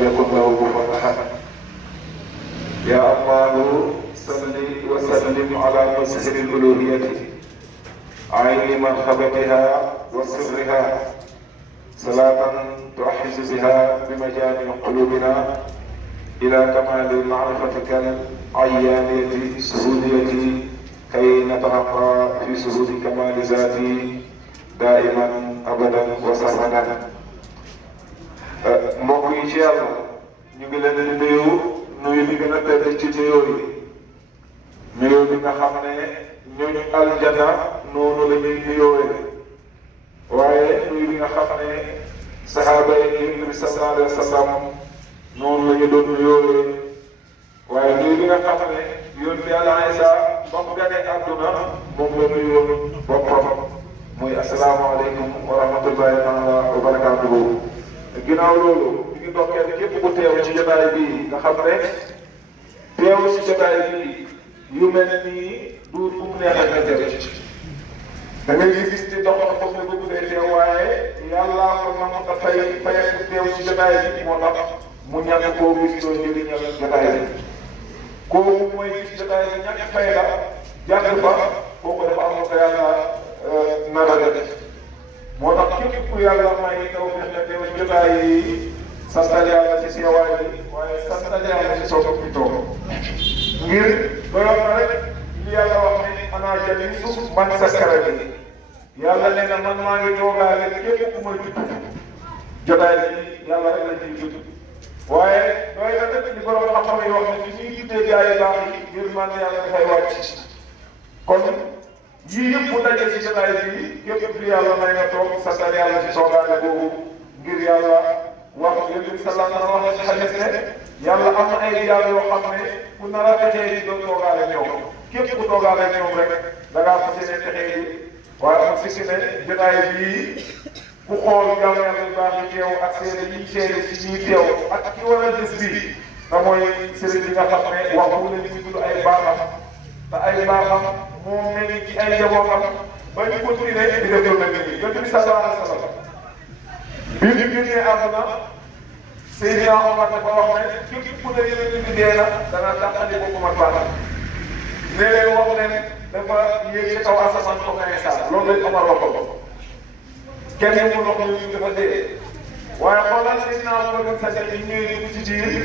يكن له كفوا أحد. يا الله صل وسلم على مظهر الألوهية عين مرحبتها وسرها صلاة تؤحز بها بمجامع قلوبنا إلى كمال معرفتك العيانية سهولية كي نترقى في سهول كمال ذاتي دائما أبدا وسرمدا. mbokk yi ci yàlla ñu ngi leen di nuyu li gën a tedd ci nuyoo yi nuyoo bi nga xam ne ñooñu aljana noonu la ñuy nuyoowee waaye nuyu bi nga xam ne saxaaba yi Yonent bi sallallahu alayhi wa sallam noonu la ñu doon nuyoowee waaye nuyu bi nga xam ne Yonent Yàlla Iisaa ba mu ganee àdduna moom la nuyoo boppam muy asalaamaaleykum wa rahmatullahi taala wa barakaatuhu. ginnaaw loolu ñu ngi ndokkeel képp ku teew ci jotaay bii nga xam ne teew ci jotaay bii yu mel nii du fu mu neexee nga teew da ngay gis ci dox foofu ne bëgg day teew waaye yàlla ko man nga fay ku teew ci jotaay bi moo tax mu ñàkk koo gis doo njëriñal jotaay bi kooku mooy gis jotaay bi ñàkk fay la jàng fa kooku dafa am ko yàlla nar a def moo tax képp ku yàlla may taw fex nga teew ci jotaay yi santal yàlla ci teewaay bi waaye santal yàlla ci soog bi toog ngir doyoon na rek li yàlla wax ne ana jalisu man sakkara bi yàlla nee na man maa ngi toogaale képp ku may tudd jotaay bi yàlla rek la ciy tudd waaye doy na rek li borom xam-xam yi wax ne fi ñuy tuddee gaa yi baax yi ngir man yàlla dafay wàcc kon yii yëpp bu dajee ci jotaay bi képp fi yàlla may nga toog santal yàlla ci toogaale boobu ngir yàlla wax Yonent bi sallallahu alayhi wa sallam wax ci xadiis ne yàlla am na ay jaam yoo xam ne ku nar a texee di doon toogaale ñoom képp ku toogaale ñoom rek da ngaa fas yéene texee di waaye am si ne jotaay bii ku xool jaam yàlla yu baax yi teew ak seen yi seede si ñuy teew ak ki war a des bii te mooy sëriñ bi nga xam ne wax bu la ñu tudd ay baaxam te ay baaxam moom mel ci ay njabootam ba ñu continué di def lu mel nii Yonent bi sallallahu alayhi wa sallam bi ñu génnee àdduna Seydina Omar dafa wax ne képp ku ne Yonent bi dee na dana tàqali boppam ak baaxam ne leen wax leen dafa yéeg ci kaw asamaan ko Iisaa loolu lañ Omar wax ko kenn mu wax ñu dafa dee waaye xoolal Seydina Omar sa ñu ñëwee dugg ci biir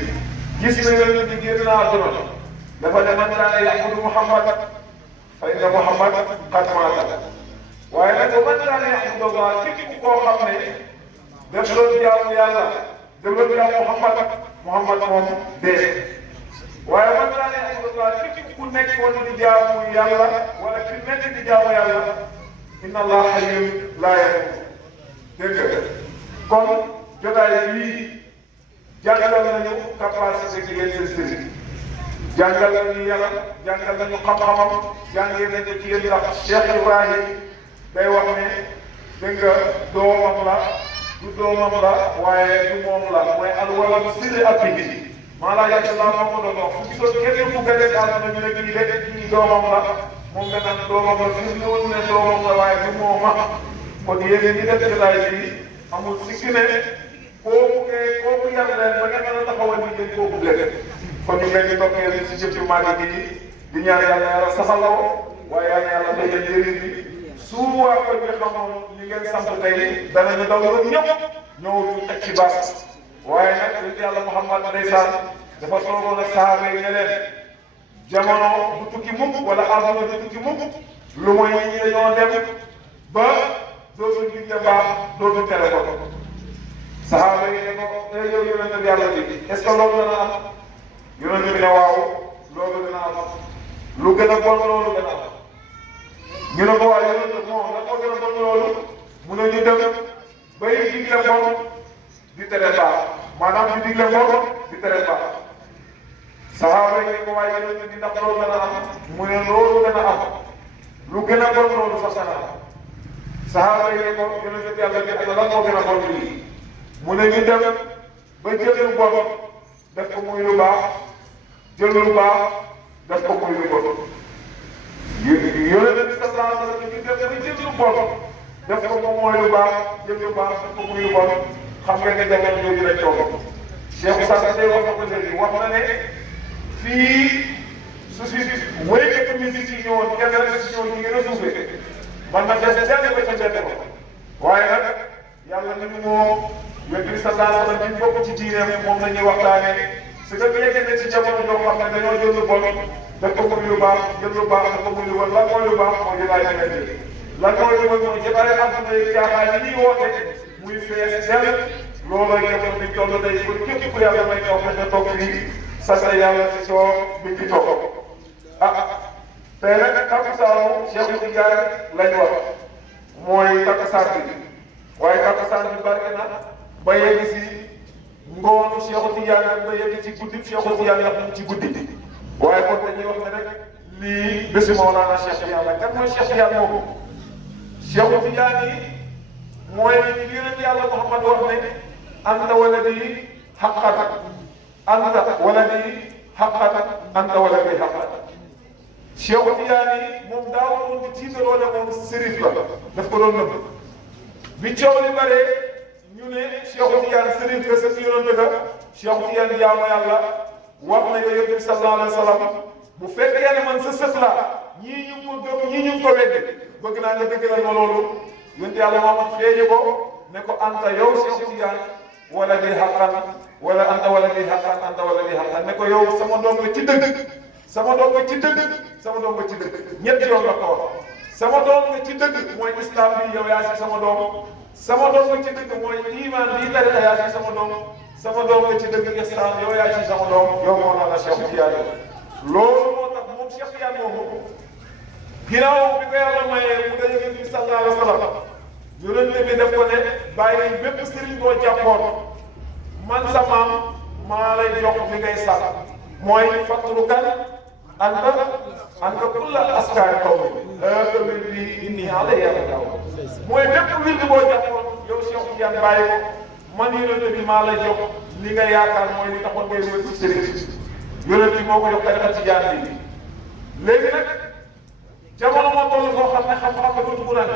gis na Yonent bi génn na àdduna dafa ne man kaana ya'budu Muhammad fa inna Muhammad qad maata waaye nag ba man kaana ya'budu Allah képp koo xam ne def doon jaamu yàlla def doon jaamu Muhammad moom dee waaye man kaana ya'budu Allah képp ku nekkoon di jaamu yàlla wala ki nekk di jaamu yàlla inna Allah hayyun laa yamuut dégg nga kon jotaay bii jàngal nañu capacité gi ngeen seen jàngal nañu yàlla jàngal nañu xam-xamam jàngee nañu ci yéen ndax Cheikh Ibrahim day wax ne dégg nga doomam la du doomam la waaye du moom la mooy alwaladu sirri abihi maanaam yàlla moo ko doon wax fu gisoon kenn ku gën a àdduna ñu ne kii de kii doomam la moom nga naan doomam la fi mu ne doomam la waaye du mooma kon yéen ñi def jotaay bi amul sikki ne kooku yar leen ba nga mën a taxawal ni ngeen kooku leen kon ñu ngi leen di toppee ci jëf yu màgg yi di ñaan yàlla yàlla saxal la ko waaye yàlla yàlla day leen njëriñ bi su waa ko ñu xamoon li ngeen sant tey danañu daw ñoom ñëpp ñëw ñu teg ci baas waaye nag yonent yàlla Muhammad ndeysaan dafa toogoon ak sahaaba yi ne leen jamono du tukki mukk wala àdduna du tukki mukk lu mooy ñi dañoo dem ba dootuñ digle baax dootuñ tere ko sahaaba yi ne ko yow yonent bi yàlla bi est-ce que loolu dana am yonent bi ne waaw loolu dina am lu gën a bon loolu gën a am ñu ne ko waaye yonent moom lan moo gën a bon loolu mu ne ñu dem bay digle bon di tere baax maanaam di digle bon di tere baax sahaaba yi ne ko waaye yonent bi ndax loolu dana am mu ne loolu dana am lu gën a bon loolu sax dana am sahaaba yi ne ko yonent bi yàlla bi ak lan moo gën a bon lii mu ne ñu dem ba jël lu bon def ko muy lu baax jël lu baax def ko muy lu bon yonent bi sallallahu alayhi wa sallam ñu def ba jël lu bon def ko moom mooy lu baax jël lu baax def ko muy lu bon xam nga ne jamono jooju lañ toog Cheikh Oustaz day wax na ko léegi wax na ne fii su si wéykatu musique yi ñëwoon kenn rek si ñëwoon ñu gën a suufee man na fees jàng ba ca mbedd ko waaye nag yàlla ni mu moo yonent bi sallallahu alayhi wa sallam ñu bokk ci diineem moom la ñuy waxtaanee su ko yeggee ne ci jamono joo xam ne dañoo jël lu bon def ko muy lu baax jël lu baax def ko muy lu bon lan mooy lu baax mooy jotaay bi nekk lan mooy lu bon mooy jotaay àdduna yi caaxaan yi ñuy woote muy fees dell loolooy jamono bi toll day ba képp ku yàlla may ñëw nga toog fii sant yàlla ci soo bi ci toog tey nag takkusaanu Cheikh Tidiane lañ wax mooy takkusaan bi waaye takkusaan bi barke na ba yegg si ngoonu Cheikh Tidiane ba yegg ci guddi Cheikh Tidiane wax ci guddi waaye kon dañuy wax ne rek lii bési Mawlana Cheikh Tidiane kan mooy Cheikh Tidiane moomu Cheikh Tidiane yi mooy yonent yàlla Muhammad wax ne anta waladi haqqan anta waladi haqqan anta waladi haqqan Cheikh Tidiane moom daawoon di tiitaroo ne moom sérif la daf ko doon nëbb bi coow li bare ñu ne Cheikh Tidiane sérif la sa yonent ga Cheikh Tidiane jaamu yàlla wax na yonent bi sallallahu alayhi wa sallam bu fekkee ne man sa sët la ñii ñu ko gëm ñii ñu ko weddi bëgg naa nga dëggalal ma loolu yonent yàlla moom feeñu ko ne ko anta yow Cheikh Tidiane wala di haqqan wala anta wala di haqqan anta wala di haqqan ne ko yow sama doom nga ci dëgg sama doom nga ci dëgg sama doom nga ci dëgg ñetti yoon la ko wax sama doom nga ci dëgg mooy islam bi yow yaa si sama doom sama doom nga ci dëgg mooy iman bi tariqa yaa si sama doom sama doom nga ci dëgg islam yow yaa si sama doom yow moo naan la Cheikh Tidiane loolu moo tax moom Cheikh Tidiane moomu ginnaaw bi ko yàlla mayee mu daje Yonent bi sallallahu alayhi wa sallam yonent bi def ko ne bàyyi bépp sëriñ boo jàppoon man sa maam maa lay jox li ngay sàkk mooy fatru kan anta kulla askari qawmi hada wirdi inni alayya laqaw mooy bépp wirdi boo jàppoon yow Cheikh Tidiane bàyyi ko man yonent bi maa lay jox li nga yaakaar mooy li taxoon ngay wër ci sëriñ yonent bi moo ko jox tariqa Tidiane bi léegi nag jamono moo toll koo xam ne xam-xam dafa tumuraan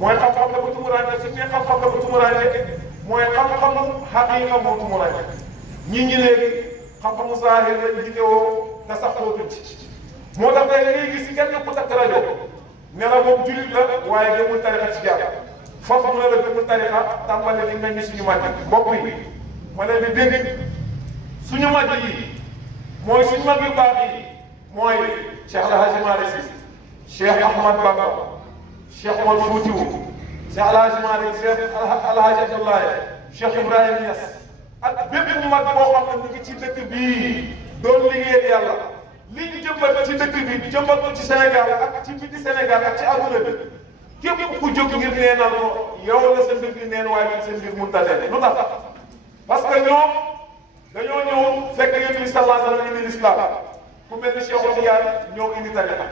mooy xam-xam dafa tumuraanke su ne xam-xam dafa tumuraanke mooy xam-xamu xaqiiqa moo tumuraanke ñi léegi xam-xamu saahir lañ jitewoo nga sax koo tudd moo tax tey ngay gis kenn ku takk rajo ne la moom julit la waaye gëmul tariqa ci jaar foofu mu ne la gëmul tariqa tàmbale di nga ñu suñu màgg mbokk yi ma leen di dégg suñu màgg yi mooy suñu mag yu baax yi mooy Cheikh El Hadji Malick Sy Cheikh Ahmad Bamba Cheikh Omar Foutiyou Cheikh El Hadji Malick Cheikh El Hadji Abdoulaye Cheikh Ibrahima Niass ak bépp mag boo xam ne mu ngi ci dëkk bii doon liggéeyal yàlla li ñu jëmbat ci dëkk bi jëmbat ko ci Sénégal ak ci biti Sénégal ak ci àdduna bi képp ku jóg ngir neenal ko yow la sa mbir di neen waaye sa mbir mun ta neen lu tax parce que ñoom dañoo ñëw fekk Yonent bi sallallahu alayhi wa sallam indi l'islam ku mel ni Cheikh Tidiane ñëw indi tariqa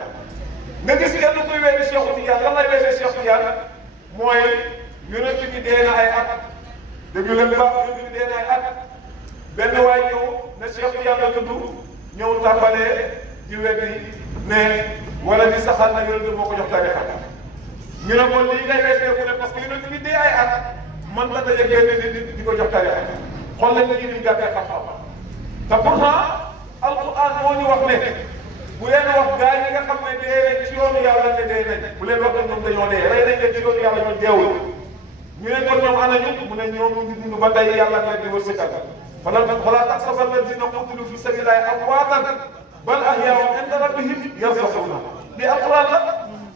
nga gis kenn kuy weddi Cheikh Tidiane lan lay weddee Cheikh Tidiane mooy yonent bi dee na ay at déglu leen baax yonent bi dee na ay at benn waay ñëw ne Cheikh Tidiane la tudd ñëw tàmbalee di weddi ne wala di saxal na yonent bi moo ko jox tariqa ñu ne ko lii ngay weddee ku ne parce que yonent bi dee ay at man la daje génn nit di ko jox tariqa xool lañ la ñu gàttee xam-xam te pourtant alquran moo ñu wax ne bu leen wax gaa yi nga xam ne dee nañ ci yoonu yàlla ne dee nañ bu leen wax ne ñoom dañoo dee rey nañ leen ci yoonu yàlla ñoom deewul ñu ne kon ñoom ana ñu mu ne ñoom ñu ngi dund ba tey yàlla leen di wërsëgal falaa taxsabanna allaziina qutilu fi sabiilillaahi amwaatan bal ahyaa'un inda rabbihim yarzuquun li alquran la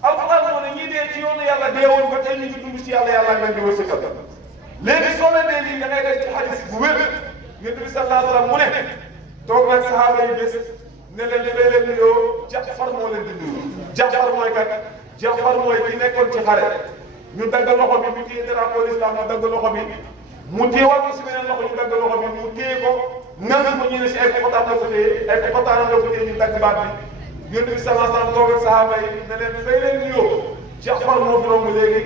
alquran moo ne ñii dee ci yoonu yàlla deewul ba tey ñu ngi dund ci yàlla yàlla leen di wërsëgal léegi soo leen dee lii da ngay def ci hadis bu wér Yonent bi sallallahu alayhi wa sallam mu ne toog nag sahaaba yi bés ne leen dafay leen nuyoo Jaafar moo leen di nuyu Jaafar mooy kat Jaafar mooy ki nekkoon ci xare ñu dagg loxo bi mu téye drapeau l'islam mu dagg loxo bi mu téyewaat ko si beneen loxo ñu dagg loxo bi mu téye ko nang ko ñu ne si ay pokotaan la ko téye ay pokotaan la ko téye ñu dagg baat bi Yonent bi sallallahu alayhi wa sallam toog ak sahaaba yi ne leen dafay leen nuyoo Jaafar moo fi romb léegi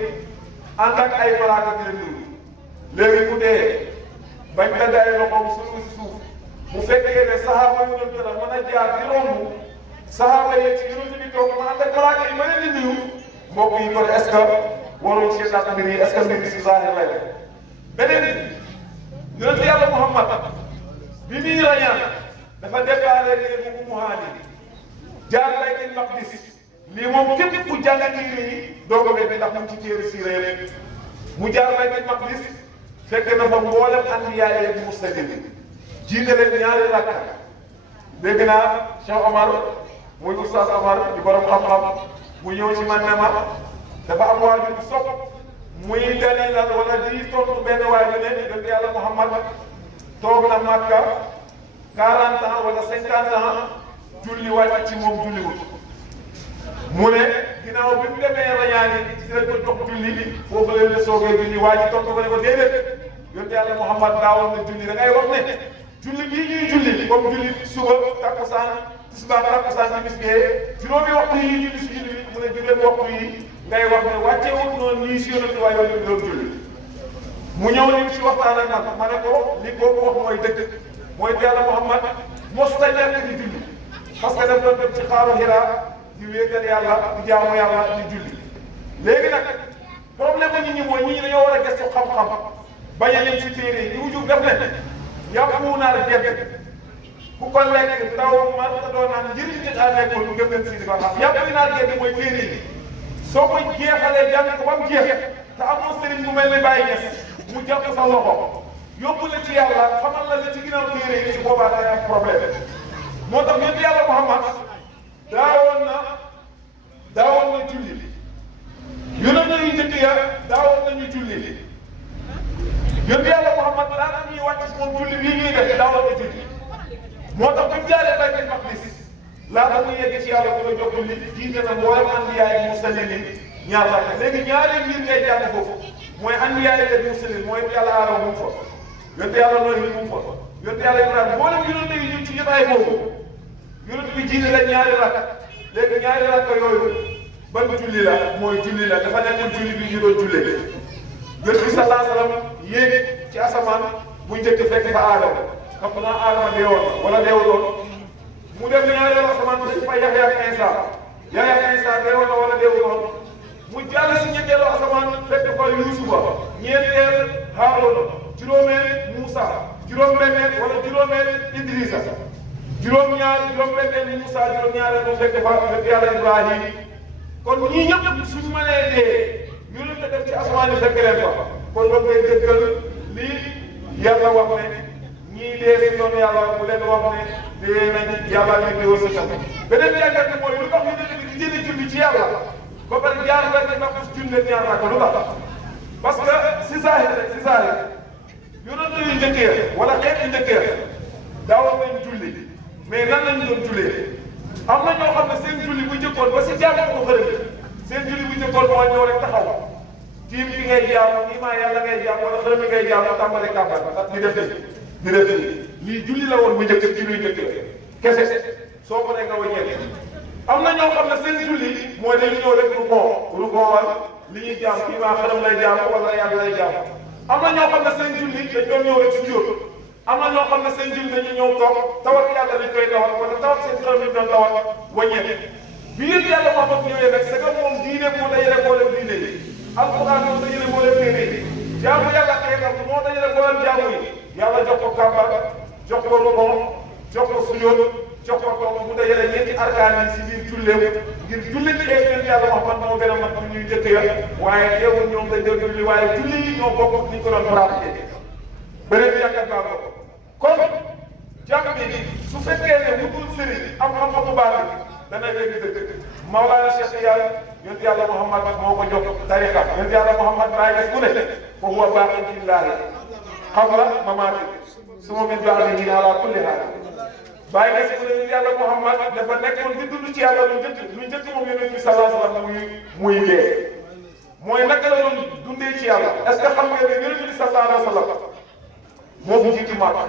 ànd ak ay malaaka di leen nuyu léegi ku dee bañ dagg ay loxoom suuf si suuf bu fekkee ne sahaaba yi doon tëral mën a jaar di romb sahaaba yi ci Yonent bi toog ma ànd ak malaaka yi ma leen di nuyu mbokk yi kon est-ce que waruñ seetaat mbir yi est-ce que mbir yi si zahir lay def beneen bi Yonent Yàlla Muhammad rañaan dafa déparé léegi bu muhaani jaar baytul maqdis lii moom képp ku jàng téere yi doo ko weddi ndax mu ci téere si réer mu jaar baytul maqdis fekk na fa mboolem anbiyaa yi mursalin jiite leen ñaari rakka dégg naa Cheikh Omar muy oustaz Omar di borom xam-xam mu ñëw ci man ne ma dafa am waajur bu sopp muy dalilal wala di tontu benn waajur ne yonent yàlla Muhammad toog na Makka 40 ans wala 50 ans julli wàcc ci moom julliwul mu ne ginnaaw bi mu demee rañaani ci lañ ko jox julli foofu la leen soogee julli waa ji tontu ko ne ko déedéet yonent yàlla Muhammad daawoon na julli da ngay wax ne julli bii ñuy julli comme julli suba takkusaan tisbaar takkusaan timis gee juróomi waxtu yi julli si julli bi mu ne juróomi waxtu yi ngay wax ne wàcceewul noonu nii si yonent waaye yoon bi doon julli mu ñëw ni si waxtaan ak man ma ne ko li boobu wax mooy dëgg mooy yàlla Muhammad mos ta ñàkk di julli parce que daf doon dem ci xaaru Hira di wéetal yàlla di jaamu yàlla di julli léegi nag problème ba nit ñi mooy ñi dañoo war a gëstu xam-xam bañ a yem si téere yi li mu jug def ne yàqu naar gerte ku ko lekk ndaw man ta doon naan njëriñ ci daa nekkul ngëm leen si di ba xam yàqu naar gerte mooy téere yi soo ko jeexalee jàng ko ba mu jeex te amoo sëriñ bu mel ni Baye Niass mu jàpp sa loxo yóbbu la ci yàlla xamal la li ci ginnaaw téere yi si boobaa day am problème moo tax yéen yàlla Muhammad daawoon na julli yonent yi njëkk ya daawoon nañu julli yéen yàlla Muhammad laata ñuy wàcc si moom julli bii ñuy def daawoon na julli moo tax bu ñu jaaree baytul maqdis laata muy yegg ci yàlla bu la jox julli jiite na mboolem anbiyaa yi mursalin ñaar la léegi ñaari mbir ngay jàng foofu mooy anbiyaa yi mursalin mooy yàlla Aadama mu fa yonent yàlla Nooh mu fa yonent yàlla Ibrahima mboolem yonent yi ñu ci jotaay boobu yonent bi jiite la ñaari rakk léegi ñaari rakk yooyu ban julli la mooy julli la dafa nekk julli bi ñu doon jullee yonent bi sallallahu alayhi wa sallam yéeg ci asamaan bu njëkk fekk fa Aadama xam naa Aadama deewoon wala deewuloon mu dem ñaari asamaan bi fa Yaxya ak Isa deewoon na wala deewuloon mu jàll si ñetteelu asamaan fekk fa Yuusufa ñeenteel Haaruna juróomeel Muusa juróom-benneel wala juróomeel Idrisa juróom-ñaar juróom-benneel Muusa juróom-ñaareel mu fekk fa yàlla Ibrahim kon ñii ñëpp suñu mënee dee yonent a def ci asamaan yi fekk leen fa kon ba ngay dëggal lii yàlla wax ne ñii dee si doon yàlla bu leen wax ne dee nañ yàlla ñu ngi wërsëg beneen bi yaakaar ne mooy lu tax ñu ne di jëlee julli ci yàlla ba pare jaar ba ne ndax julli ñaar rakk lu tax parce que si saahir rek si saahir yonent yu njëkkee wala xeet yu njëkkee daawoon nañ julli mais nan lañ doon jullee am na ñoo xam ne seen julli bu njëkkoon ba si jaamu ko xërëm seen julli bu njëkkoon moo ñëw rek taxaw tiim bi ngay jaamu imaa yàlla ngay jaamu wala xërëm bi ngay jaamu tàmbali kàmbar di def lii julli la woon bu njëkk ci luy njëkk kese soo ko nekk nga wëññeeku am na ñoo xam ne seen julli mooy dañu ñëw rek rukoo wal li ñuy jaam imaa xërëm lay jaamu wala yàlla lay jaamu am na ñoo xam ne seen julli dañ doon ñëw rek si jóot am na ñoo xam ne seen julli dañuy ñëw toog tawat yàlla lañ koy tawat wala tawat seen xërëm lañ doon tawat wëññeeku bi yéen yàlla Muhammad ñëwee rek c'est que moom diine moo dajale mboolem diine yi alquran moo dajale mboolem téere yi jaamu yàlla xeetam moo dajale mboolem jaamu yi yàlla jox ko kàmbar jox ko rukoo jox ko sujood jox ko toog mu dajale ñeenti arkaan yi si biir julleem ngir julli xeet yéen yàlla Muhammad moo gën a mat ñuy njëkk ya waaye teewul ñoom dañ doon julli waaye julli yi ñoo bokk ni ko doon pratiqué beneen bi yàggat baa ko kon jàmm bi su fekkee ne wutul sëriñ am xam-xam bu baax bi dana léegi dëgg Mawlana Cheikh Tidiane yonent yàlla Muhammad moo ko jox tariqa yonent yàlla Muhammad bàyyi ku ne fa huwa baaqin fillaahi qabla mamaati summa min ba'dihi ala kulli haal bàyyi nga si yonent yàlla Muhammad dafa nekkoon di dund ci yàlla lu njëkk moom yonent bi sallallahu alayhi wa sallam muy dee mooy naka la doon dundee ci yàlla est-ce que xam nga ne yonent bi sallallahu alayhi wa sallam moo fi jiitu Makka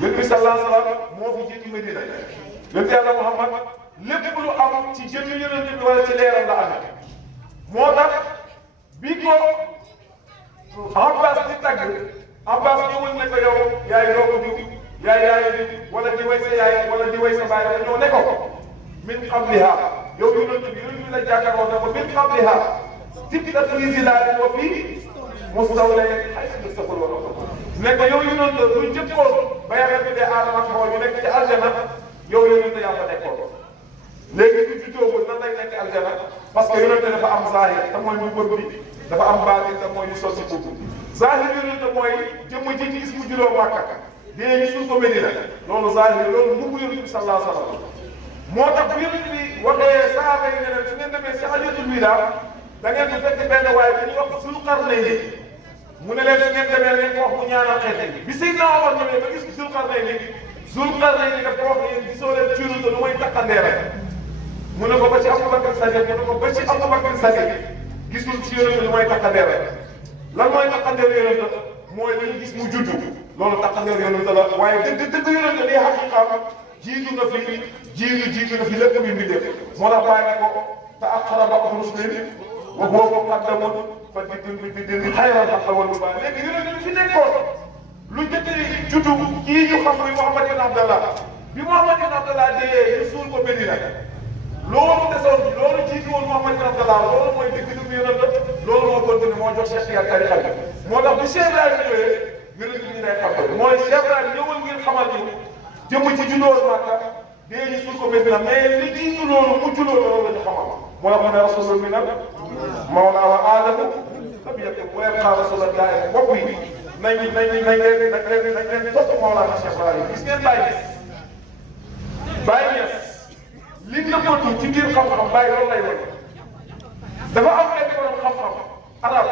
yonent bi sallallahu alayhi wa sallam moo fi jiitu Medina yonent yàlla Muhammad lépp lu am ci jëmmi yonent bi wala ci leeram la amee moo tax bi ko Abbas di tagg Abbas ñëwul ne ko yow yaay doomu diw yaay yaayu diw wala di way sa yaay wala di way sa baay dañoo ne ko min qabliha yow yonent bi la jàkkaarloo ne ko min qabliha tibta fii zilaalin wa fii mustawlin haysu tastaqul wa ne ko yow yonent lu njëkkoon ba yaxee tuddee Aadama ak Hawa ñu nekk ci aljana yow yonente yaa fa nekkoon léegi ñu juddoo nan lay nekk aljana parce que yonente dafa am zahir te mooy muy bër bi dafa am baatin te mooy ñu sol si bubb zahir yonente mooy jëmm ji gis mu juddoo Makka dee ñu suul ko Medina loolu zahir loolu mbubu yonente bi sallallahu alayhi wa sallam moo tax bu yonente bi waxee sahaaba yi ne leen su ngeen demee si hajjatul widaa da ngeen di fekk benn waaye dañuy wax Zulqarnayni mu ne leen su ngeen demee ngeen ko wax mu ñaanal xeet bi Seydina Omar ñëwee ba gis Zulqarnayni daf ko wax ne yéen gisoo leen cuuruta lu may takkandeere mu ne ko ba ci Abubakar Sadiq mu ne ko ba ci Abubakar Sadiq gisul ci yonente lu may takkandeere lan mooy takkandeere yonente mooy li ñu gis mu juddu loolu takkandeere yonente la waaye dëgg yonente lii xaqiqaam jiitu na fi lépp mi ngi def moo tax bàyyi ko te aqara ba'du rusuli wa huwa muqaddamun fa di xayran xaqawal bu baax léegi yonente bi fi nekkoon lu njëkk juddu kii ñu xam muy Muhammad ibn Abdallah bi Muhammad ibn Abdallah dee ñu suul ko Medina loolu desoon loolu jiitu woon Muhammad ibn Abdallah loolu mooy dëgg-dëgg yonente loolu moo continué moo jox Cheikh Tidiane tariqa bi moo tax bu Cheikh Ibrahima ñëwee yonente bi ñu lay xam mooy Cheikh Ibrahima ñëwal ngir xamal ñu jëmm ci juddoo Makka dee ñu suul ko Medina mais li jiitu loolu mujj loolu la ñu xamal moo tax mu ne rasulun min mawla wa aadamu lam yakun wa yabqa rasulullah bopp yi nañ leen topp Mawlana Cheikh Ibrahim gis ngeen Baye Niass li nëbbatu ci biir xam-xam Baye loolu lay wane dafa am ay borom xam-xam arab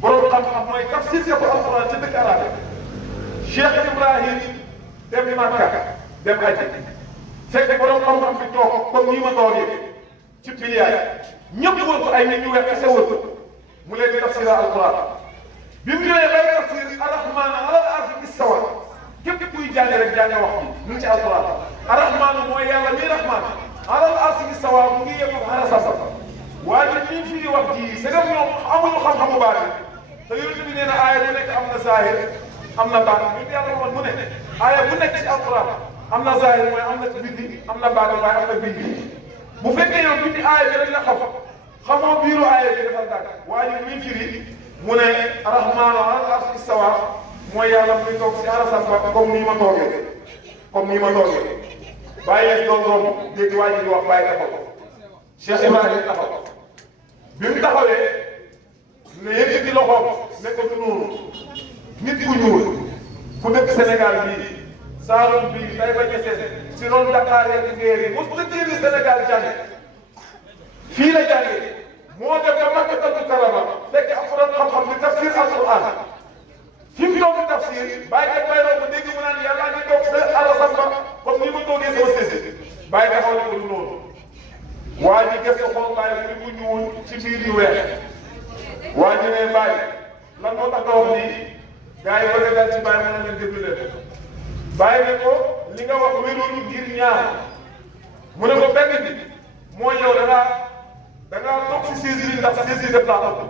borom xam-xam mooy tafsir ko alquran ci dëkk arab Cheikh Ibrahim dem Makka dem aji fekk borom xam-xam bi toog comme nii ma toogee ci piliyaay ñëpp wër ko ay nit ñu weex kese wër ko mu leen di tafsir alquran bi mu ñëwee bay tafsir arrahmaan alal arshi istawa képp kuy jàng rek jàng wax mu ngi ci alquran arrahmaan mooy yàlla mi rahmaan alal arshi istawa mu ngi yem ak arasam waaye ñi fi wax ji c'est que ñoom amuñu xam-xamu baati te yonent bi nee na aaya bu nekk am na zahir am na baat ñu yàlla woon mu ne aaya bu nekk ci alquran am na zahir mooy am na ci bindi am na baat waaye am na bindi bu fekkee yow bindi aaya bi rek la xamoo biiru aaya bi dafa dàgg waaye ñi firi mu ne rahmaanu alal arshi istawa mooy yàlla muy toog si arasam ba comme nii ma toogee bàyyi doon doon dégg waa ji di wax bàyyi taxaw Cheikh Ibrahim taxaw bi mu taxawee ne yëkkati loxoom ne ko du noonu nit ku ñuul ku dëkk Sénégal bii Saalum bii day ba ñeseen si noonu Dakar yeeg Ngéer yi mos na génn Sénégal jànge fii la jàngee moo dem ba Makkatal Mukarrama fekk alquran xam-xam di tafsir alquran fi mu toog tafsir bàyyi kat bay romb dégg mu naan yàlla ngi toog sa arasam ba comme ni ma toogee sama séese bàyyi taxaw ne ko du noonu waa ji gëstu xool bàyyi mu bu ñuul ci biir yu weex waa ji ne bàyyi lan moo tax nga wax nii gars yi bëgg a dal ci bàyyi mën na leen déglu leen bàyyi ne ko li nga wax wérul ngir ñaar mu ne ko benn bi moo ñëw da ngaa toog si saisir ndax saisir def laa ëpp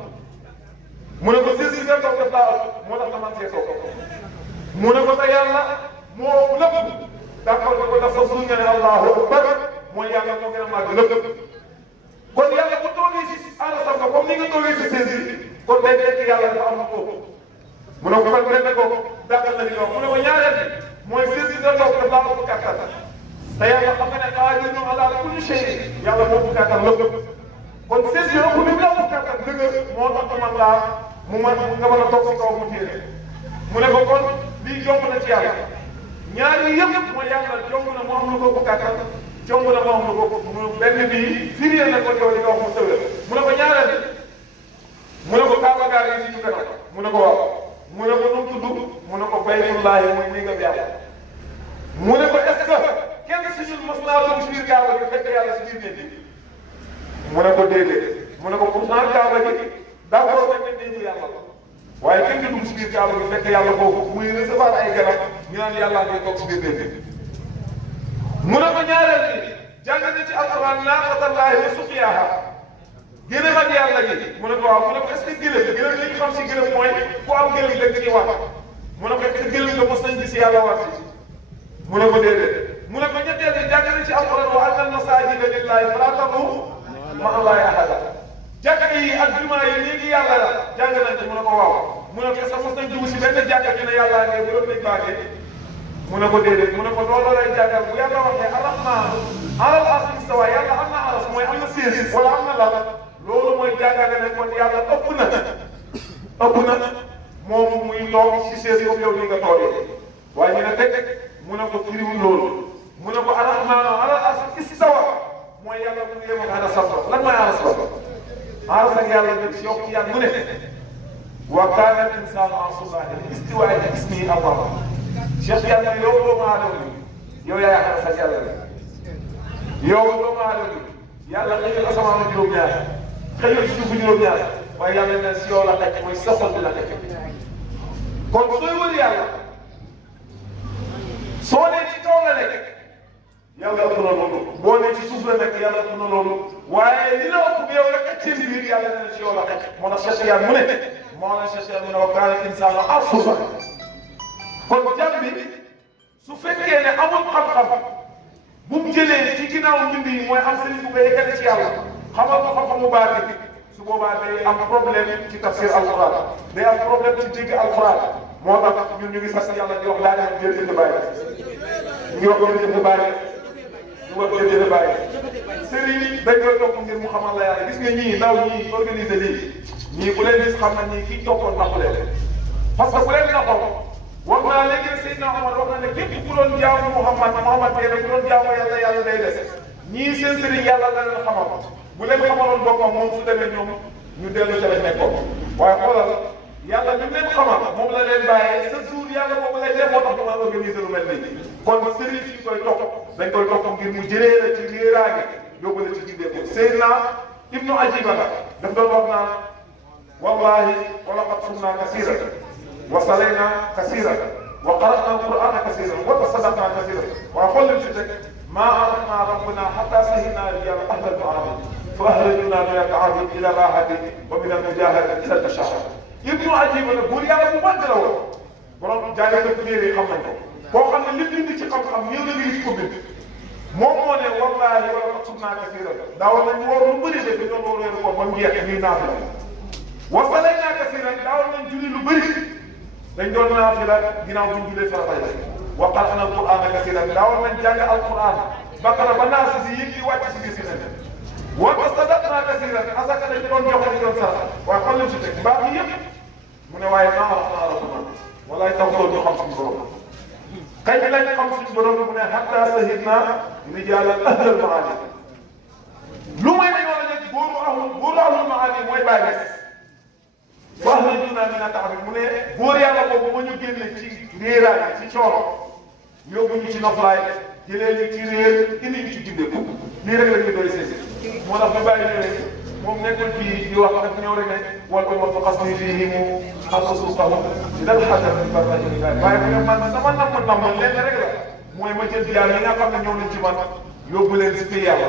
mu ne ko saisir def laa ëpp moo tax nga man see toog mu ne ko te yàlla moo ëpp lépp d'accord ko daf sa suul nga ne allahu akbar mooy yàlla moo gën a màgg lépp kon yàlla bu toogee si arasam nga comme ni nga toogee si saisir kon day fekk yàlla dafa am ko mu ne ko kon rek ko dàqal na li nga wax mu ne ko ñaareel bi mooy saisir def laa ëpp kàttan te yàlla xam nga ne qaadirun ala kulli shay yàlla moo ëpp kàttan lépp kon saisir ëpp bi mu la ëpp kàttan dëgg moo tax man laa mu man nga mën a toog si kaw mu téere mu ne ko kon lii jomb na ci yàlla ñaar yi yëpp mooy yàlla jomb na mu am lu ko ëpp kàttan jomb na mu am lu ko benn bii firiyee na ko yow li nga wax mu tëwee mu ne ko ñaareel mu ne ko Kaaba gaa yi si ñu kanam mu ne ko waaw mu ne ko nu mu tudd mu ne ko baytullaahi mooy nii nga yàlla mu ne ko est-ce que kenn si ñun mos naa doon si biir Kaaba gi fekk yàlla si biir nit mu ne ko déedéet mu ne ko pourtant Kaaba gi d'accord nañ ne nii yàlla waaye kenn du dugg si biir Kaaba gi fekk yàlla foofu muy recevoir ay garab ñu naan yàlla ngay toog si biir nit mu ne ko ñaareel bi jàng na ci alquran naaqatallaahi wa suqyaaha gëlëm ak yàlla gi mu ne ko waaw mu ne ko est-ce que gëlëm li ñu xam si gëlëm mooy ku am gëlëm dëgg ci wax mu ne ko est-ce que gëlëm nga mos nañ gis yàlla wax si mu ne ko déedéet mu ne ko ñetteel bi jàng na ci alquran wa anna al-masaajida lillaahi falaa tad'uu ma'a llaahi ahadan jàkka yi ak jumaa yi léegi yàlla la jàng nañ ci mu ne ko waaw mu ne ko est-ce que mos nañ dugg si benn jàkka ñu ne yàlla ngay bu doon nañ baagee mu ne ko déedéet mu ne ko looloo lay jàngal bu yàlla waxee arrahmaanu alal arshi istawa yàlla am na aras mooy am na siis wala am na lal loolu mooy jàngale ne kon yàlla ëpp na moom muy toog si siis comme yow ni nga toogee waaye ñu ne teg mu ne ko firiwul loolu mu ne ko arrahmaanu alal arshi istawa mooy yàlla mu ngi yem ak aras lan mooy aras aras ak yàlla nag si yokk yàlla mu ne wa kaana al insaanu ansullahi istiwaa'i ismihi Allah Cheikh yàlla yow doomu aadama yow yaa yaakaar sax yàlla la yow doomu aadama yàlla xëyul asamaan juróom-ñaar xëyul suufu juróom-ñaar waaye yàlla ne si yow la nekk mooy sa xol bi la nekk kon sooy wër yàlla soo nee ci kaw la nekk yàlla ëpp na loolu boo nee ci suuf la nekk yàlla ëpp na loolu waaye li la ëpp yow rek ak seen biir yàlla ne si yow la nekk moo tax Cheikh yàlla mu ne moo la Cheikh yàlla mu ne wa kaana insaanu ansullahi kon jàmm bi su fekkee ne amul xam-xam bu mu jëlee ci ginnaaw mbind yi mooy am sëriñ bu koy yeggale ci yàlla xamal ko xam-xam mu baax bi su boobaa day am problème ci tafsir alquran day am problème ci dégg alquran moo tax ñun ñu ngi sant yàlla di wax laa dem jërëjëf Baye ñu ngi wax jërëjëf Baye ñu wax jërëjëf Baye sëriñ dañ koy topp ngir mu xamal la yàlla gis nga ñii ndaw ñii organisé lii ñii bu leen gis xam na ñii kii toppoon napp leen parce que bu leen naxoon wax naa léegi rek Seydina Omar wax na ne képp ku doon jaamu Muhammad tey rek ku doon jaamu yàlla day des ñii seen sëriñ yàlla la leen xamal bu leen xamaloon boppam moom su demee ñoom ñu dellu ca lañ nekkoon waaye xoolal yàlla li mu leen xamal moom la leen bàyyee sa jour yàlla boobu lay def moo tax ñu mën a organiser lu mel nii kon sëriñ yi koy topp dañ koy topp ngir mu jëlee la ci réeraange yóbbu la ci gindeeku Seydina Ibnu Ajiba la daf doon wax naan wallahi wa laqad sumna kasiran wa salayna kasiran wa qara'na al-Qur'ana kasiran wa tasaddaqna kasiran waaye xool leen si teg maa arafna rabbana hatta sahina rijal ahla al-ma'arif fa ahrajna min al-ta'abid ila rahati wa min al-mujahadati ila al-tashahhud Ibnu Ajiba la buur yàlla bu màgg la woon borom jàngale ko téere yi xam nañ ko koo xam ne li bind ci xam-xam ñëw na ngi gis ko bind moom moo ne wallahi wa laqad sumna kasiran daawoon nañ woor lu bëri de dañoo woor weeru ko ba mu jeex ñuy naafila wa salayna kasiran daawoon nañ julli lu bëri dañ doon naafila ginnaaw bu ñu julee farata yi wa qara'na al-Qur'ana kasiran daawoon nañ jàng al-Qur'an Bakara ba Naas di yëg di wàcc si biir si nen wa tasaddaqna kasiran asaka dañ doon joxe di doon sarax waaye xool leen si teg mbaa bi yëpp mu ne waaye maa arafna rabbana walaay taw doon ñu xam suñu borom kañ lañ xam suñu borom mu ne hatta sahidna rijaalan ahlal ma'aani lu may dañoo la nekk góoru ahlul ma'aani mooy bàyyi des wax na ñu naan dina tax mu ne góor yàlla boobu moo ñu génne ci réeraay ci coono yóbbu ñu ci noflaay jëlee ñu ci réer indi ñu ci gindeeku lii rek la ñu doy seen moo tax ñu bàyyi ñëwee moom nekkul fii di wax daf ñëw rek ne wal ko ma xas ni fii mu xasasu taxu ci dal xajar bi ba rajo bi waaye mu ne man sama namm lenn rek la mooy ma jël jaam yi nga xam ne ñëw nañ ci man yóbbu leen si pays yàlla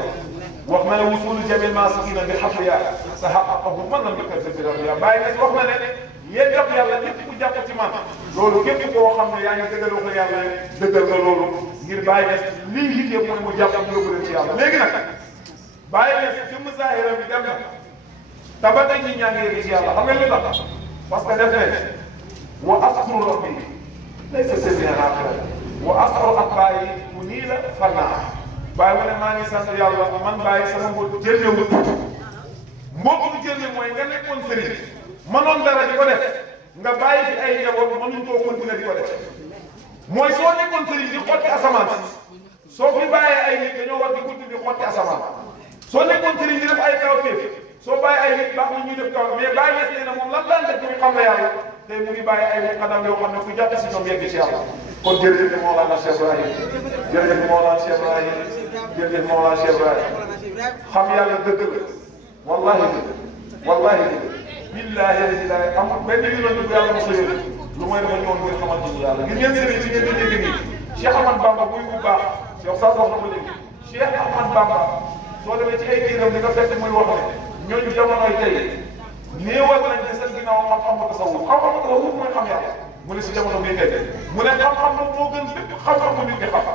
wax na ne wusulu jamil masikina bi xabriya sa xaqaqahu man lam yakun bi rabbiya bàyyi na wax na ne yéen jàpp yàlla képp ku jàpp ci man loolu képp koo xam ne yaa ngi dëggal wax yàlla dëggal nga loolu ngir bàyyi na lii liggéey mooy mu jàpp ñu yóbbu leen ci yàlla léegi nag bàyyi leen si jëmm zahira bi dem na te ba tey ñi ñaa ngi yegg ci yàlla xam nga li tax parce que def ne wa askuru rabbi laysa sabihan aaxira wa askuru atbaayi mu nii la fannaa bàyyi ma ne maa ngi sant yàlla man bàyyi sama mbóot jëndewul mbóot bu jënde mooy nga nekkoon sëriñ mënoon dara di ko def nga bàyyi fi ay njaboot mënuñ koo continuer di ko def mooy soo nekkoon sëriñ di xotti asamaan soo fi bàyyee ay nit dañoo war di continuer di xotti asamaan soo nekkoon sëriñ di def ay kawteef soo bàyyi ay nit baax na ñuy def kaw mais bàyyi ñes nee na moom lan daan def muy xam la yàlla tey mu ngi bàyyi ay xadam yoo xam ne ku jàpp si ñoom yegg ci yàlla kon jërëjëf Mawlana Cheikh Ibrahim jërëjëf Mawlana Cheikh Ibrahim jërëjëf Mawlana Cheikh Ibrahim xam yàlla dëgg la wallahi billahi lillahi am benn yoon bu yàlla mos a yónni lu mooy dama ñëwoon ngir xamante ni yàlla gis ngeen sëriñ si ngeen di dégg nii Cheikh Ahmad Bamba buy bu baax Cheikh Sass wax na ko léegi Cheikh Ahmad Bamba soo demee ci ay téeram di nga fekk muy wax ne ñooñu jamonoy tey néewal nañ ne seen ginnaaw xam-xamu tasawuf xam-xamu tasawuf mooy xam yàlla mu ne si jamono bii tey mu ne xam-xam moom moo gën lépp xam-xam bu nit ñi xam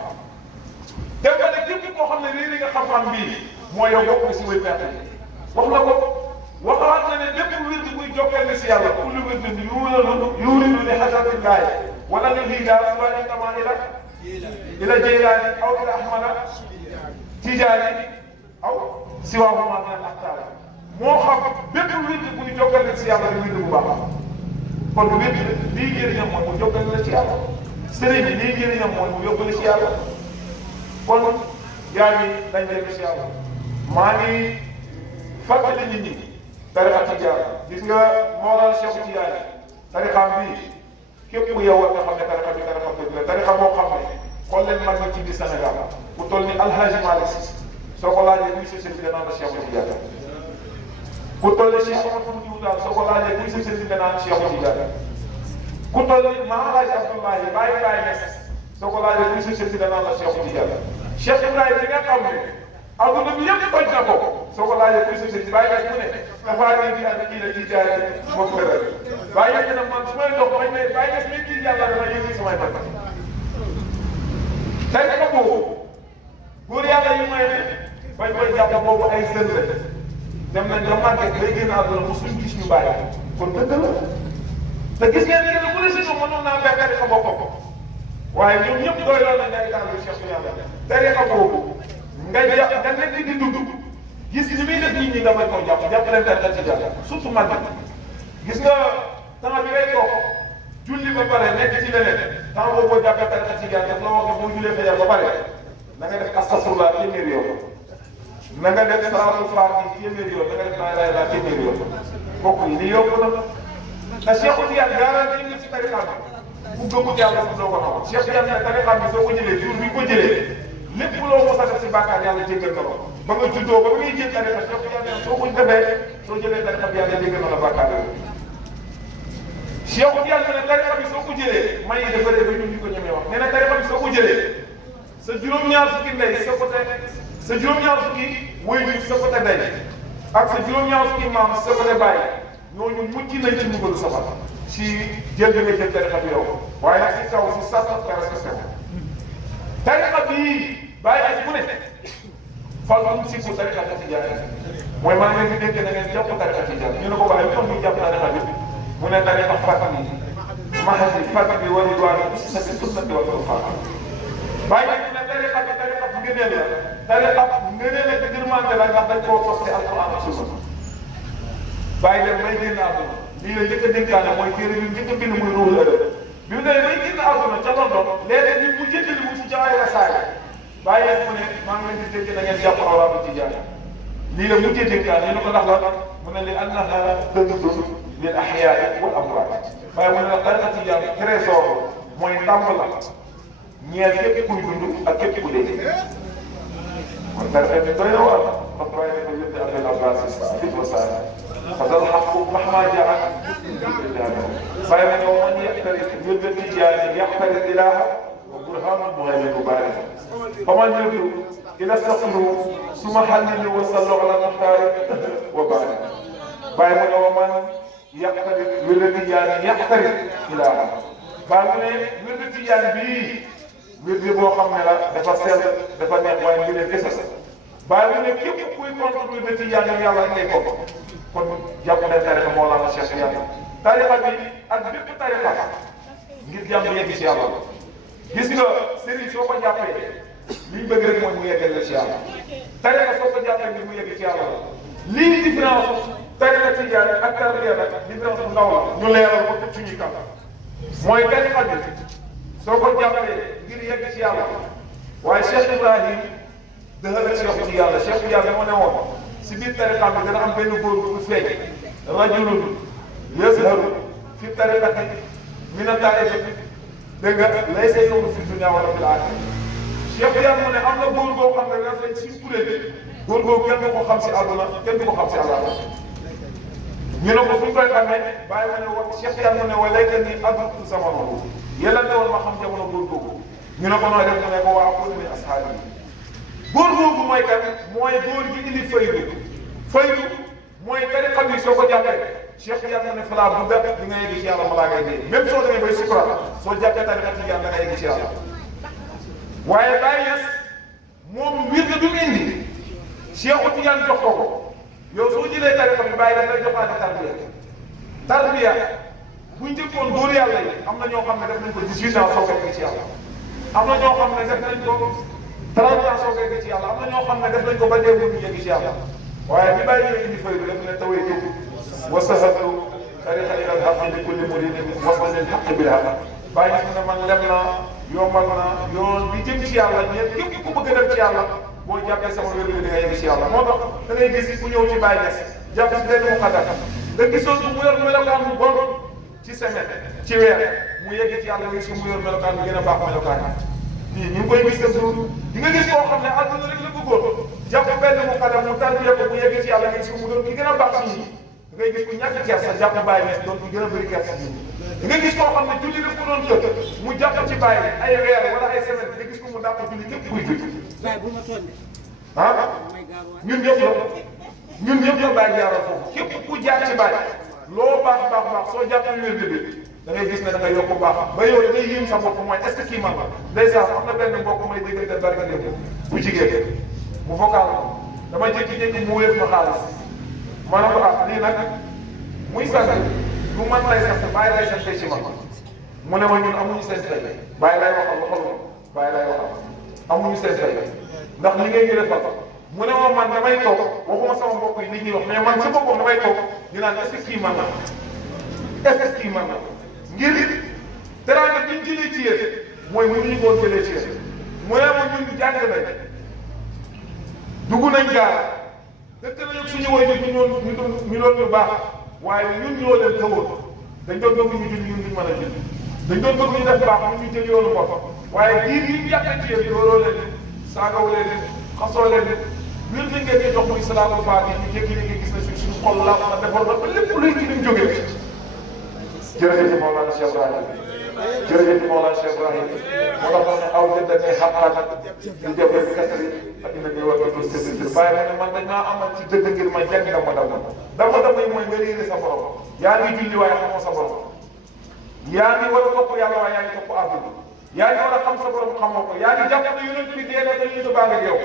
def nga ne képp koo xam ne réeri nga xam-xam bii mooy yow bokk na si way perte wax na ko waxaat na ne lépp wirdi buy jokkee ne si yàlla kullu wirdin yuuridu li hadratillahi wala li lii daal suba intama ila ila Jeylaani aw ila Ahmada Tijaani aw siwaahumaa min al-aqtaar moo xam bépp wird bu ñu jokkale ci yàlla di wird bu baax kon wird lii njëriñam mooy mu jokkale la ci yàlla sëriñ bi lii njëriñam mooy mu yóbbale ci yàlla kon yaa ngi dañ leen ci yàlla maa ngi fàttali nit ñi tariqa Tijaan gis nga Mawlana Cheikh Tidiane tariqaam bii képp ku yeewal nga xam ne tariqa bi tariqa dëgg la tariqa boo xam ne xool leen mag ñi ci biir Sénégal bu toll ni Alhaji Malick Sy soo ko laajee kuy sa sëriñ danaan la Cheikh Tidiane ku toll ni Cheikh Omar Foutiyou Tall soo ko laajee kuy sa sëriñ danaan Cheikh Tidiane ku toll ni Maam Alhaji Abdoulaye Baye Baye Niass soo ko laajee kuy sa sëriñ danaan la Cheikh Tidiane Cheikh Ibrahima bi nga xam ne adduna bi yëpp toj na ko soo ko laajee kuy sa sëriñ Baye Niass mu ne dafa nekk di ànd kii la kii jaay moo ko rek Baye Niass nag man su may dox bañ ne Baye Niass mi kii yàlla dama yëngu samay bët tey naka boobu góor yàlla yi may ne bañ koy jàpp boobu ay sën la dem nañ ba màgget day génn àdduna mosuñ gis ñu bàyyi kon dëgg la te gis ngeen kenn ku ne si ñoom mënoon naa béykat yi xamoo ko waaye ñoom ñëpp doy loolu lañ ay taal yu Cheikh yàlla tariqa boobu nga nekk di dund gis ni muy def nit ñi nga bañ koo jàpp leen tariqa ci jàpp surtout man gis nga temps bi ngay toog julli ba pare nekk ci leneen temps boobu boo jàppee tariqa ci jàpp daf la wax ne boo jullee fajar ba pare na nga def astafurlah téeméeri yoon na nga def salaatul faatiha téeméeri yoon na nga def laa ilaaha illallaah téeméeri yoon mbokk yi lii yomb na te Cheikh Tidiane garanti nga ci tariqa bi bu gëmut yàlla sax doo ko xam Cheikh Tidiane ne tariqa bi soo ko jëlee jour bi ko jëlee lépp loo mos a def si bàkkaar yàlla jéggal na la ba nga juddoo ba ngay jël tariqa Cheikh Tidiane ne soo ko defee soo jëlee tariqa bi yàlla jéggal na la bàkkaar yooyu Cheikh Tidiane ne tariqa bi soo ko jëlee may yi dafa rëy ba ñun ñu ko ñemee wax nee na tariqa bi soo ko jëlee sa juróom-ñaar fukki ndey sa côté sa juróom-ñaar fukki waajur sa côté ndey ak sa juróom-ñaar fukki maam sa côté baay ñooñu mucc nañ ci mbugalu safara si jël bi nga jël tariqa bi yow waaye nag si kaw si sàtt nga respecté ko tariqa bii bàyyi ak bu ne fal mu si ko tariqa Tijaan mooy maa ngi leen di dégg na ngeen jàpp tariqa Tijaan ñu ne ko waaye ñoom ñu jàpp tariqa bi mu ne tariqa Fatimi mahadi Fatimi wa ridwaan sunnati sunnati wal furqaan bàyyi nag ne tariqa bi tariqa bu ngëneel la tariqa ngëneel la te gërmante la ndax dañ koo sos ci alquran ak sunna bàyyi leen may génn àdduna lii la njëkk a dénkaane mooy téere bi njëkk a bind muy ruuxul ëllëg bi mu ne may génn àdduna ca London léeg-léeg nit mu jëndali mu ci jaay la saay bàyyi leen mu ne maa ngi leen di dégg na ngeen jàpp awraatu Tijaan lii la mujjee dénkaane ñu ne ko ndax la mu ne li annaha kanzun lil ahyaai wal amwaat waaye mu ne la tariqa Tijaan trésor mooy ndàmb la ñeel képp kuy dund ak képp ku dee kon tariqa bi doy na waar ndax waaye ne ko yëpp Abdul Abbas fi wasaare fasal xaqu mahma jaa bàyyi ma ne wa man yaxtarit wirda Tijaan yaxtarit ilaaha wa burhaanul muhaymin baariq faman yuridu ila safru suma xallili wa sallu ala muxtaari wa baariq bàyyi ma ne wa man yaxtarit wirda Tijaan yaxtarit ilaaha bàyyi ma ne wirda Tijaan bii wirde boo xam ne la dafa sell dafa neex waaye mbir mi gëstu bàyyi ma ne képp kuy contre wirde Tijaan yàlla rek lay ko kon jàpp ne tariqa Mawlana Cheikh Tidiane tariqa bi ak bépp tariqa ngir jàmm yegg ci yàlla gis nga sëriñ soo ko jàppee liñ bëgg rek mooy mu yeggal la ci yàlla tariqa soo ko jàppee ngir mu yegg ci yàlla lii différence tariqa Tidiane ak tarbiya nag différence bu ndaw la ñu leeral ko ci suñuy kam mooy tariqa bi soo ko jàppee ngir yegg ci yàlla waaye Cheikh Ibrahim dëxal ak Cheikh Tidiane Cheikh Tidiane moo ne woon si biir tariqa bi dana am benn góor bu feeñ rajulun yazharu fi tariqati min at-taa'ifati dégg nga laysa yawmu fi dunya wala fil aaxira Cheikh Tidiane mu ne am na góor boo xam ne dana feeñ si kuréel góor boobu kenn du ko xam si àdduna kenn du ko xam si àllaaxira ñu ne ko fu ñu koy xamee bàyyi ma ne wa Cheikh Tidiane mu ne wa laytani adraktu zamanahu yàlla ne woon ma xam jamono góor boobu ñu ne ko nooy def mu ne ko waa kun min ashaabi góor googu mooy kat mooy góor gi indi faydu mooy tariqa bi soo ko jàppee Cheikh Tidiane ne fala bu def di nga yegg ci yàlla balaa ngay dee même soo demee bay sukuraat soo jàppee tariqa Tidiane da nga yegg ci yàlla waaye Baye Niass moom wirde bi mu indi Cheikh Tidiane jox ko yow soo jëlee tariqa bi Baye daf lay joxaale tarbiya bu njëkkoon góor yàlla yi am na ñoo xam ne def nañ ko 18 ans soo ko yegg ci yàlla am na ñoo xam ne def nañ ko 30 ans soo ko yegg ci yàlla am na ñoo xam ne def nañ ko ba dee ñu yegg ci yàlla waaye bi bàyyi ñëwee indi fay bi def ne tawaytu wa sahatu tariqa ila al-haqqi li kulli muridin wasla lil haqqi bil haqq bàyyi gis ne man lem naa yombal naa yoon bi jëm ci yàlla ñeent képp ku bëgg a dem ci yàlla boo jàppee sama wér di nga yegg ci yàlla moo tax da ngay gis ku ñëw ci bàyyi des jàpp si benn muqaddam nga gisoon mu yor melokaan bu bon ci semaine ci weer mu yegg ci yàlla nga gis mu yor melokaan bi gën a baax melokaan nii ñu ngi koy gis def di nga gis koo xam ne àdduna rek la bëggoon jàpp benn muqaddam mu tarbiya ko mu yegg ci yàlla nga gis mu doon ki gën a baax ci ñi da ngay gis ku ñàkk kersa jàpp bàyyi des doon ku gën a bëri kersa ñi da nga gis koo xam ne julli rek ko doon tëdd mu jàpp ci bàyyi ay weer wala ay semaine nga gis ko mu dàq julli képp kuy julli ah ñun ñëpp la bàyyi jaaral foofu képp ku jaar ci bàyyi loo baax soo jàppee wér bi da ngay gis ne da ngay yokk baax ba yow da ngay yéem sa bopp mooy est-ce que kii man la ndeysaan am na benn mbokk may déggante bari nga dem bu jigéen mu vocal dama jékki-jékki mu wéef ma xaalis ma ne ko ah lii nag muy sant du man lay sant bàyyi lay sant ci man mu ne ma ñun amuñu seen fay bàyyi lay waxal bàyyi lay waxal amuñu seen fay ndax li ngay gën a fal mu ne ma man damay toog waxuma sama mbokk yi nit ñi wax mais man sa boppam damay toog ñu naan est-ce que kii man la est-ce que kii man la ngir teraanga bi ñu jëlee ci yéen mooy mu ñu doon jëlee ci yéen mu ne ma ñun jàng nañ dugg nañ gaal dëkk nañu ak suñu woy ñu doon ñu baax waaye ñun ñoo leen tëwoon dañ doon bëgg ñu julli ñun duñ mën a julli dañ doon bëgg ñu def baax ñun ñu jël yoonu bopp waaye diir yi ñu yàqal ci yéen looloo leen saagaw leen xasoo leen wir na ngeen di jox muy salaatul faatiha ñu jékki-jékki gis na suñu xol la ma defal ba lépp luy ci lim jógee jërëjëf Mawlana Cheikh Ibrahim jërëjëf Mawlana Cheikh Ibrahim moo tax ne aw jëndee xaqaan di def rek kasari ak ina ñëw ak dul séddale bàyyi ma ne man dañ maa amal ci dëgg ngir ma jàng dama yi mooy nga réere sa borom yaa ngi julli waaye xamoo sa borom yaa ngi war a topp yàlla waaye yaa ngi topp àdduna yaa ngi war a xam sa borom xamoo ko yaa ngi jàpp ne yonent bi dee na dañuy baa nga yow